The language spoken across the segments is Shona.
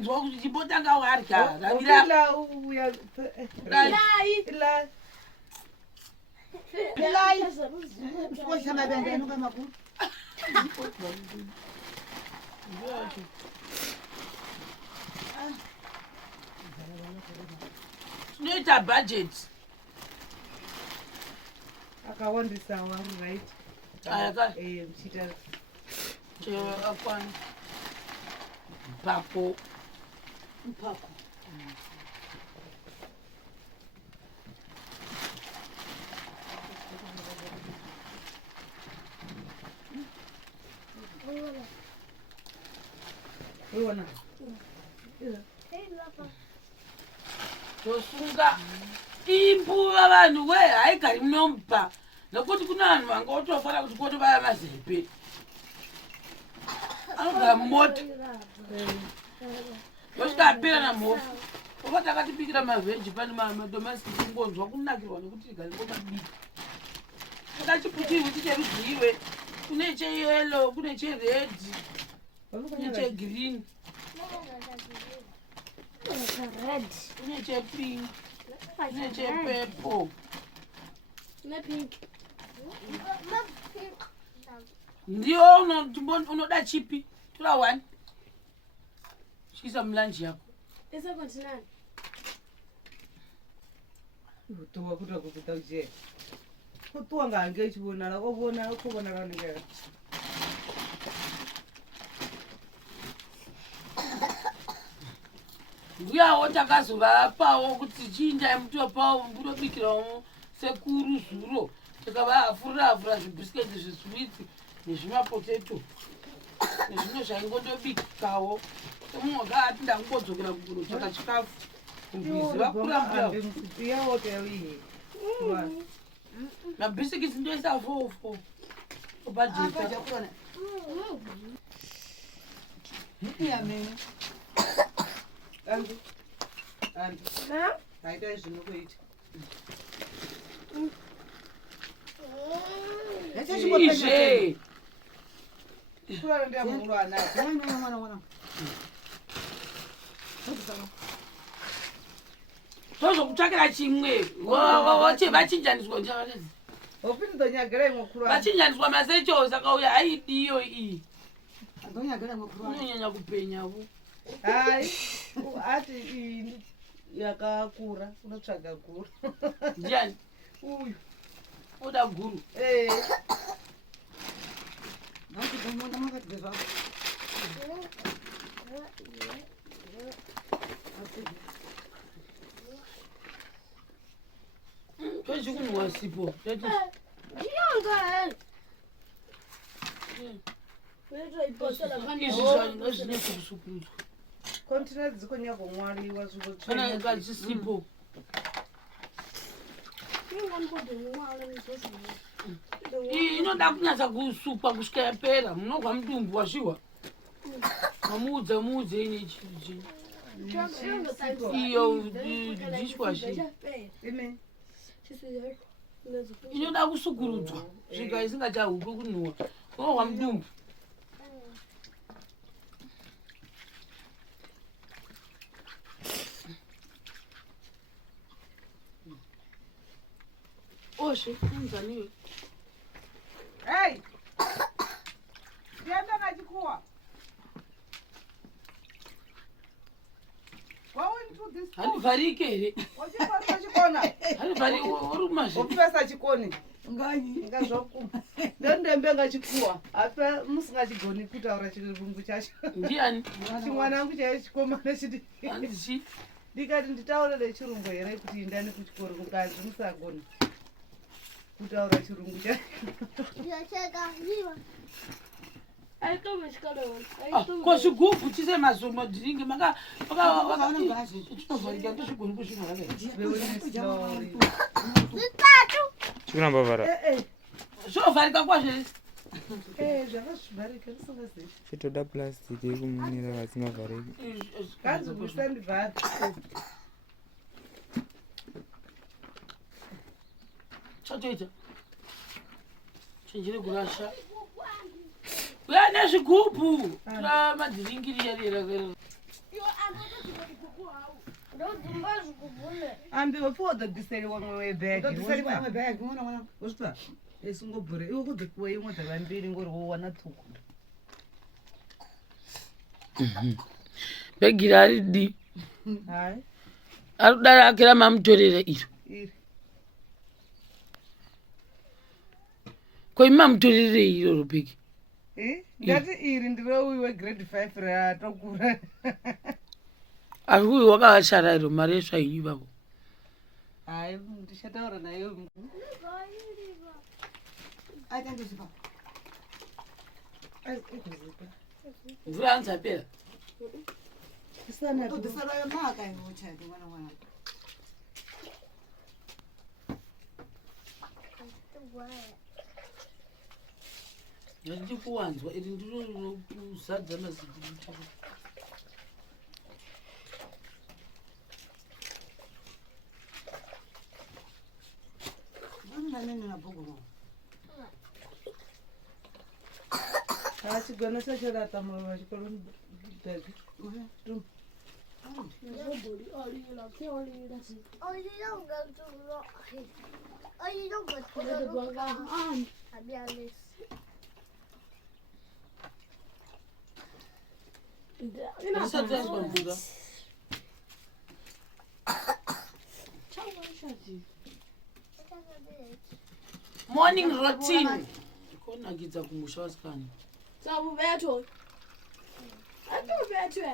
ndwa kuti chibotanga warya ravira uya Lai. Kocha mabende nuka makuru. Tinoita budget. Akawandisa wangu right. Aka mchita. Akwana. Mpako. Uona. Tosunga imbuva vanhu we haigari munompa nokuti kuna vanhu vanga otofana kuti kotobaya mazepe anogara mumota osvika apera namhofu oba takatibikira mavheji pane madomestic kungonzwa kunakirwa nekuti igari ngomabika takachiputiwi ticherudziwe kune cheyelo kune cheredhi kune chegirini kune chepink kune chepepo ndiyo unoda chipi tura 1 chiisa mulanji yako kutuwa kuta kukuta uje kutuwa ngange chibonala obona kubona kanenge nguyawo takazovapawo kuti chiindai mutopawo mutobikirawo sekuru zuro takavafurira zvibhisiketi zviswitsi nezvimapoteto nezvimwe zvaingondobikawo semumwe kaati ndangodzokera kukunotsvaka chikafu kumbizi vakura mabhisikiti ndoisa 4 obhajeta haita zvinokuita izve tozokutsvakira chimwe vachinjaniswa vachinjaniswa masecho sakauya haidiyo iyi unonyanya kupenyavo hai ati yakakura unotsvaga guru ndiani uyu oda guru tochikunwa sipo izvi zvine kusukurudzwa kontina dzikonyagomwariwa zvichisipo iyi inoda kunyatsa kusukwa kusvika yapera munogwa mudumbu wasviwa mamuudze ine chii iyo dishwashi inoda kusukurudzwa svika isingachahupe kunhuhwa unogwa mudumbu oshe unzaniwe hey ndienda ngachikuwa handivharike here handivhari uri kumazvopesa chikoni ngazvakuma ndondembe ngachikuwa apa musingachigoni kutaura chirungu chacho ndiani chimwanangu chaiyo chikomana chiti handichi ndikati nditaurire chirungu here kuti indani kuchikoro mukazi musagoni kutaura chirungu chacho ko zvigubhu tise mazomo dhiringi makavharika ndozvigoni chikunambavhara zvinovharika kwazvese zvakazvivharika risingazivi chitoda purasitiki yekumunira vasingavhariki kanzi kusandivhara chatoita chenjere kurasha uya nezvigubhu tura madhiringiri yariyera ambiwe pfuwa ḓo ḓiseliwa ṅwe bag Ndodiseliwa amwe bag mwana mwana. uswa esingo bhure iwe ku ḓo fhiwa iṅwe dza vhambili ngori wo wana ṱhukhu bhegi rari di hai ari kudara akira mamutorera iro iri ko imamutorere iroro bhegi ndati iri ndirouyiwe grade 5 ratokura ari uyu wakashara iro mari yesvainyu ivavo hai ndichataura nayo Aita ndisipa. mvura yanzi apera Ndodisela yo naka inochati mwana mwana. ndikuwanzwa iri ndinozadza mazivhuru Nani na bhuku. chigona chachorata muro vachikoro bhegi risati yazwa mvura morning routine konakidza kumusha wasikana Sabu beto. Atu beto.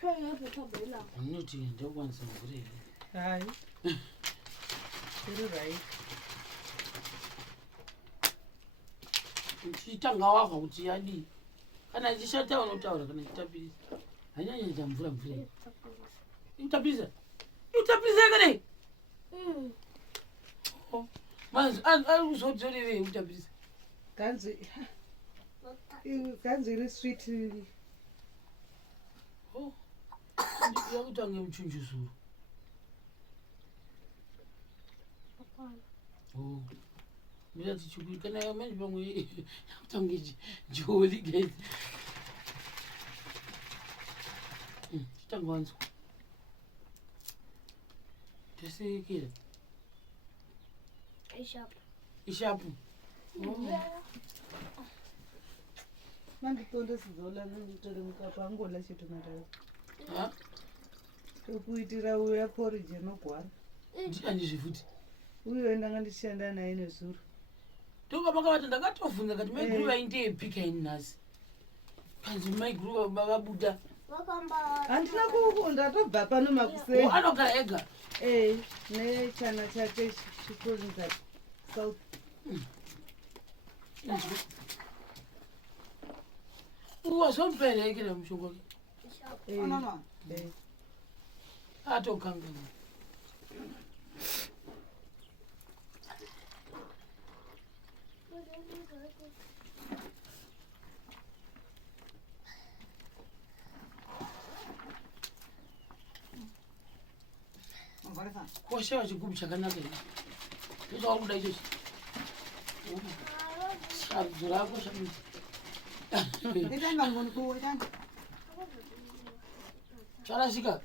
Kaya beto bela. anoti ndakwanisa mvura here hai iri right ndichitanga wazva kuti yadii kana ndichishata unotaura kana chitapirisa hanyanyaita mvura mvura itapirisa itapirisa kanei manzi ari kuzodzorerei utapirisa ganzi iri sweet yakutange muchunjuzuru mirati chikuri kana yamanje pamwe yakutange joli gezi chitanga wanzwa tasekera ishapu manditondesizola nitore mukapa angola chito natao ekuitira uya poriji inogwara ndiandizvifuti uyo ndanga ndichishanda naye nezuro toka makavati ndakatovhunza kati maiguruva indeyepika ini nhasi kanzi maiguruva vakabuda handina ndatobva pano makusei anogara ega nechana chake chikonza south wazvamuperekera mushonga wake Mwana. atokangana Mvarisa. kwashava chigubu chakanaka i ndochauri kuda ichochi sharudzo rako Itanga ngoni ku itanga. charasika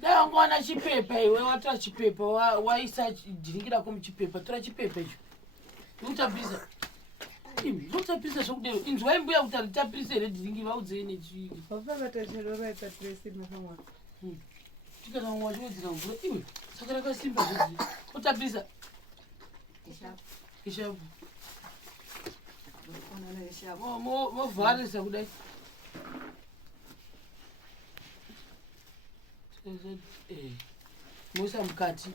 dai wanga wana chipepa iwe watora chipepa waisa dhiringirako muchipepa tora chipepa icho nokutapirisa nokutapirisa zvokudero inzwai mbuya kuti aritapirise here dhiringi vaudzei nechii vapavatachiroraipatiresimakamwa tikana wachiwedzera mvura iwe saka rakasimba zvodzi otapirisa ishapu movharisa kudai moisa mukati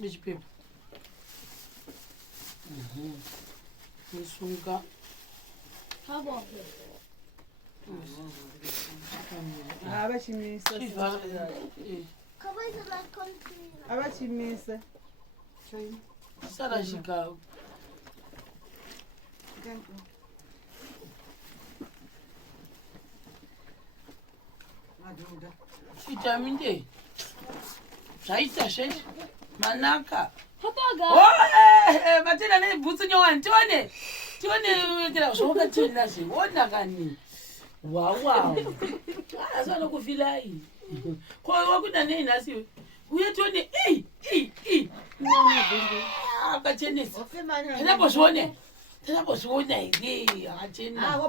mechipepa musunga avachimisa avachimisa chisarashika chitaminde zvaita zveshe manaka Hataga. vatenda nebhutsu nyowani tione tionekera zvawakatenda zveona kani wawawo asana kufilai wakuda nei nhasi uye tione akachenesa tanambozviona here akachena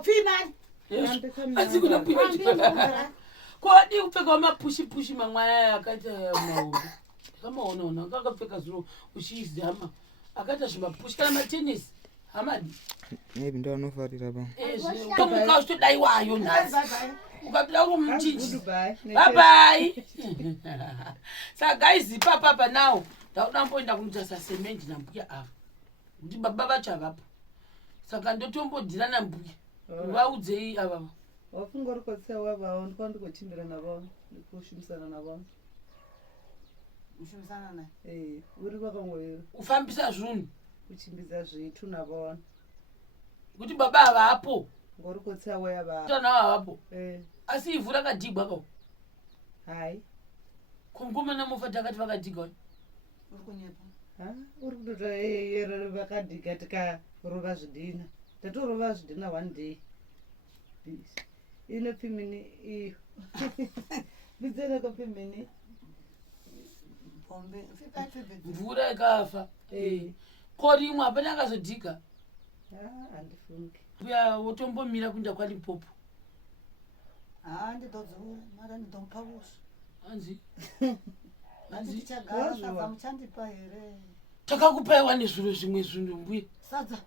kwadi kupfekawo mapushi mamwaya akaita mahombe kamaonaona kakapfeka zviro uchizama akaita zvimapushi kana matenisi hamadi maybe ndo anofarira pa tomuka uchitodaiwayo nhasi ukapinda kumuchinji Goodbye. babai saka guys ipapapa nawo ndakuda mboenda kunotasa semendi nambuya ava kuti baba vacho avapo saka ndotombodhira nambuya vaudzei avava wafunga uri kotseya wavavo ndikwandigochimbira navavo ndikushumisana navavo Mushumisana naye. uri kwakangoyero ufambisa zvinhu kuchimbidza zvitu navavo kuti baba avapo ngori kotseya wayavavo tanavo avapo asi ivhu rakadhigwa kao hai kumukoma namofa takati vakadhigwa Uri kunyepa. uri kutota yero vakadhiga tikarova zvidhina tatorova zvidhina one day inopimini iyo bidzenekopimini Pombe. mvura ikafa kori imwe hapana akazodhiga handifungi uya wotombomira kuinda kwalimpopo Nditodzura. Mara nditompa vuswa. hanzi Tichagara sadza muchandipa here. takakupaiwa nezviro zvimwe zvinhu mbuya Sadza.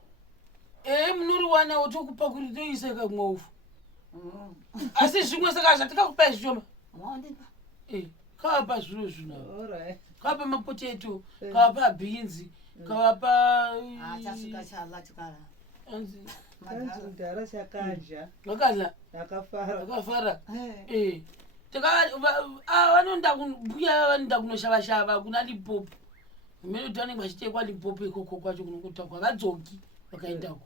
munoriwana wotokupa kuti toisa kamwofu asi zvimwe saka zvatikakupai zvishoma Mwandipa. kavapa zviro zvinavo orai kavapa mapotato kavapa bhinzi kavapa Chasvika chala chikara. hanzi kanzi kudhara chakadya vakadla akafara vakafara Eh. vanonda mbuya vanoenda kunoshava-shava kuna lipopo mene kuti vanenge vachitekwa lipopo ikoko kwacho kunokutakwa vadzoki vakaendako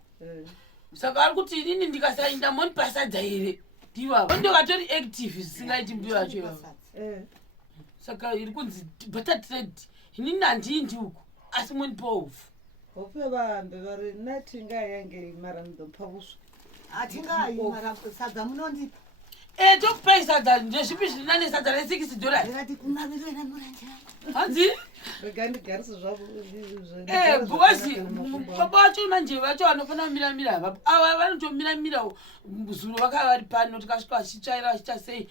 saka ari kuti inini ndikasaenda monipasadza here ndivavo ndovatori active zvisingaiti mbuya vacho ivavo saka iri kunzi butter trade inini handindi uku asi monipaovhu hope vambe vari natingayange mara ndompa vuswa Hatingai mara sadza munondipa. tokupai sadza ndezvipi zvirinane sadza re$6 Ndikati kunavirwe nemuranje. hanzi rega ndigarise zvavo because baba vacho manje vacho vanofanira kumiramira havapo ava vanotomiramira zuro vakava vari pano tikasvika vachitsvaira vachitasei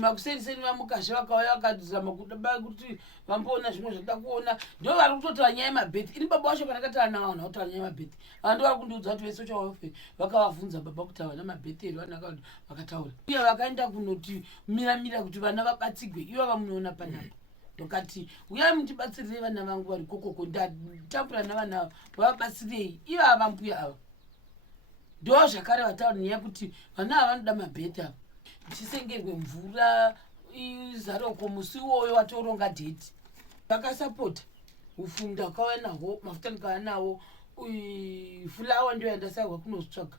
makuseriseni vamukazve vakauya vakazama kudaba kuti vamboona zvimwe zvada kuona ndo vari kutotaura nyaya yemabhethi ini baba vacho panakataura navanhu kutaura nyaya yemabhethi ava ndo vari kundiudza kuti vesocial welfare vakavabvunza baba kuti havana mabhethi here vanaka vakataura uye vakaenda kunoti miramira kuti vana vabatsigwe ivava munoona panapa ndokati uyai mutibatsirirei vana vangu vari kokoko ndatambura navana ava vavabatsirei ivava mbuya ava ndo zvakare vataura nyaya kuti vana ava vanoda mabhethi ava tisengerwe mvura izaroko musi iwoyo watoronga dheti vakasapota ufu ndakauya nahwo mafuta ndikauya nawo fulawa ndio yandasarwa kunozvitsvaga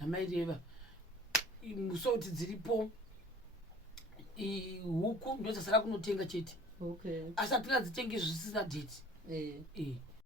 namaireva musouti dziripo huku ndodzasara kunotenga chete asi hatingadzitenge zvisina dheti